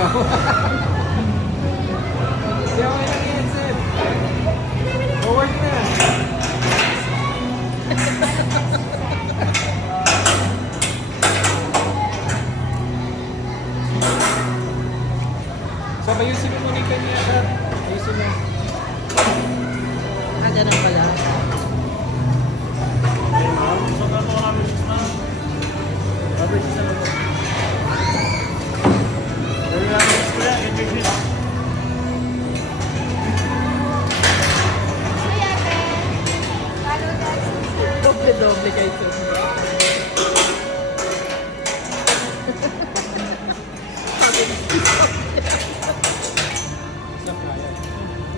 ikaw. Hindi ako lang yan, Seb. Forward na. So, ayusin mo muna yung kanya, Seb. Ayusin mo. Ah, ganun pala. Doble-doble kayo ito.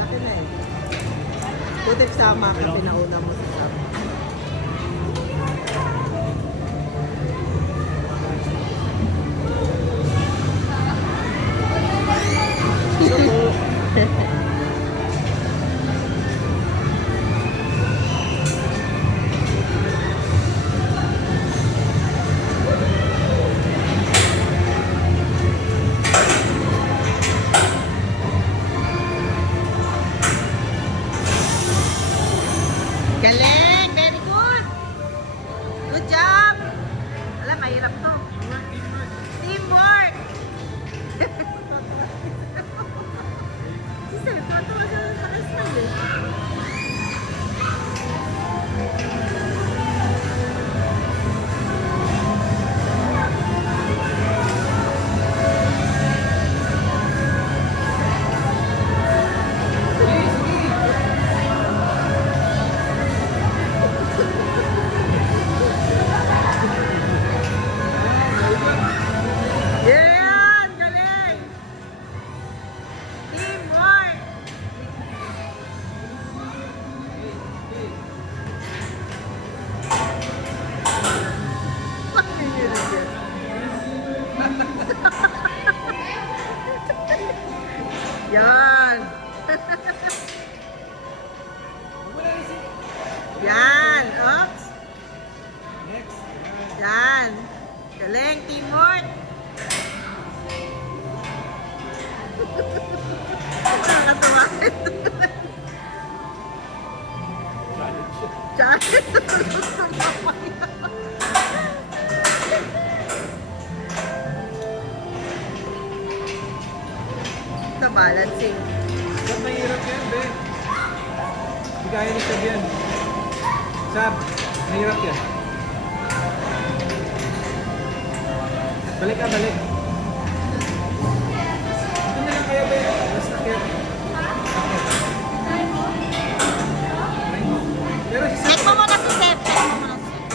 Laki na eh. Putik sama ka, pinauna mo sa sama. Galing! Very good! Good job! Alam, mahirap to. Teamwork! Sisi, patuwa ka sa kasal eh. Yan! Galing! Teamwork! Yan! Yan! Oops! Next. Yan! Galing! Teamwork! Nakakatawa. Challenge. Ito balancing. Sab, mahirap yan, be. Hindi kaya ni Sab yan. Sab, mahirap yan. Balik ka, balik. Ito na lang kaya, be. Mas nakit. Pero si Check Sab, mo muna si Seth. Check mo muna si Seth.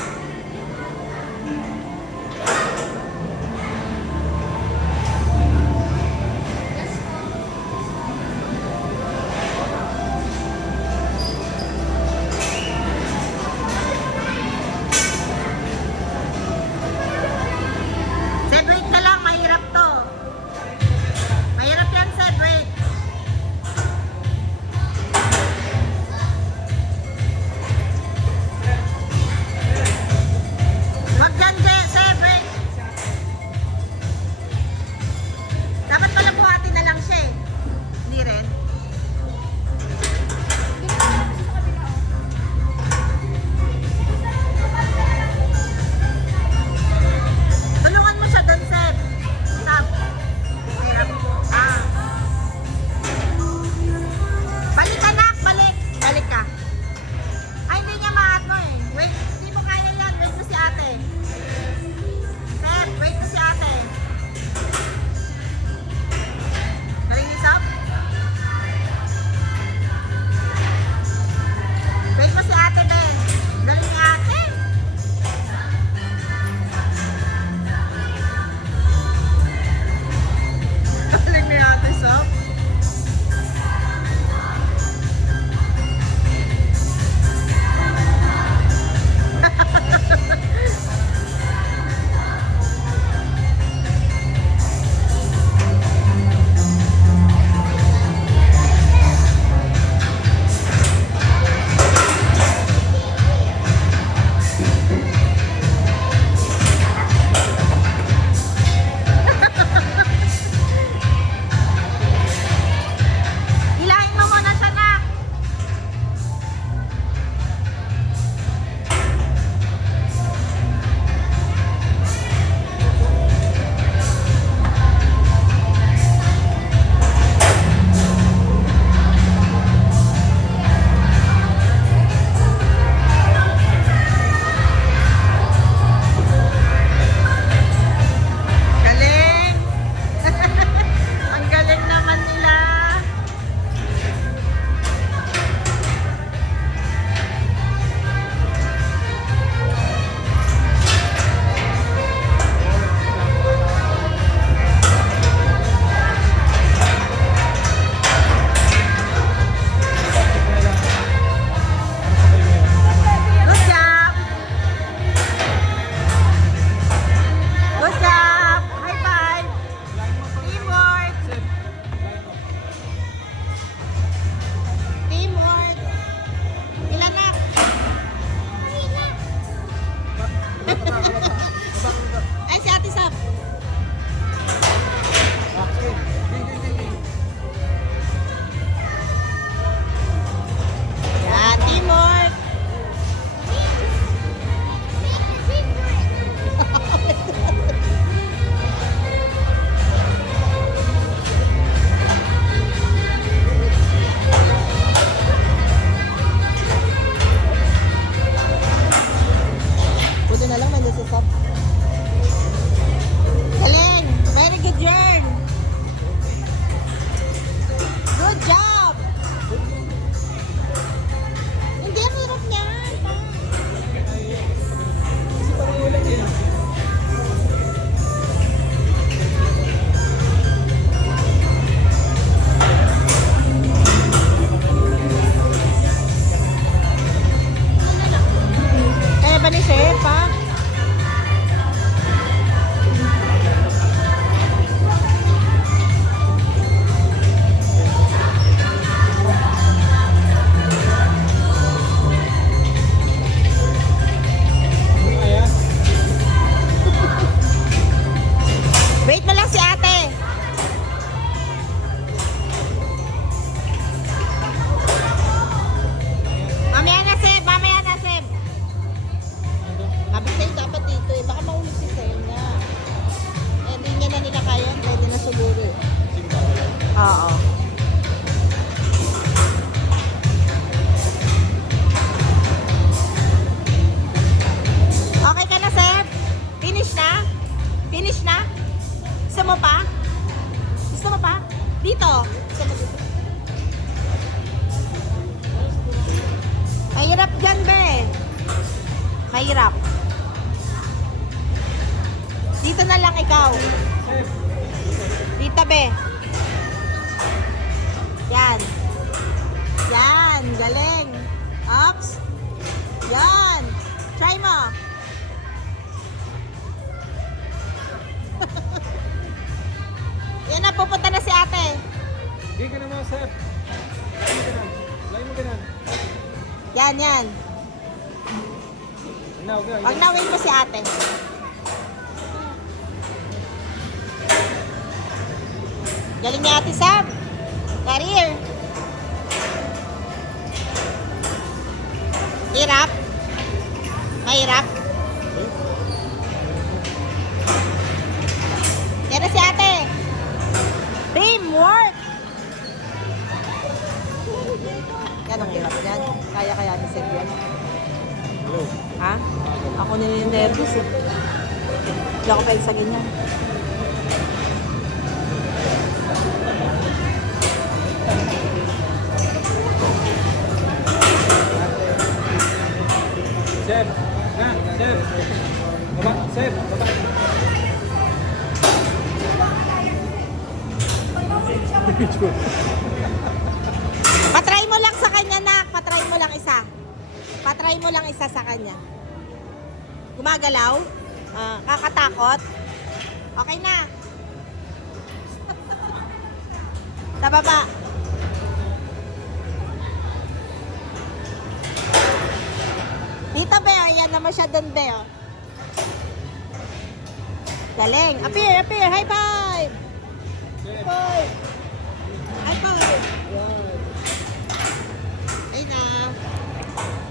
Seth, wait ka lang. Oo. Okay ka na, sir? Finish na? Finish na? Gusto mo pa? Gusto mo pa? Dito. Gusto mo dito? Mahirap dyan, be. Mahirap. Dito na lang ikaw. Dito, be. Yan. Yan. Galing. Ops. Yan. Try mo. Yan na, pupunta na si ate. Hindi ka naman, sir. Lagi mo ganun. Yan, yan. Now, go. Pag nawin mo si ate. Galing ni ate Sam. Career. Hirap. Mahirap. Yan na si ate. Teamwork. Yan ang hirap yan. Kaya ni Seb yan. Hello. Ha? Ako nininervous eh. Hindi ako pwede sa ganyan. Chef. Na, chef. Baba, chef. Baba. Patry mo lang sa kanya, nak. Patry mo lang isa. Patry mo lang isa sa kanya. Gumagalaw? Kakatakot? Okay na. Sa baba. Dito, Beo. Yan naman siya doon, Beo. Galing. Appear, appear. High five. Chef. Five.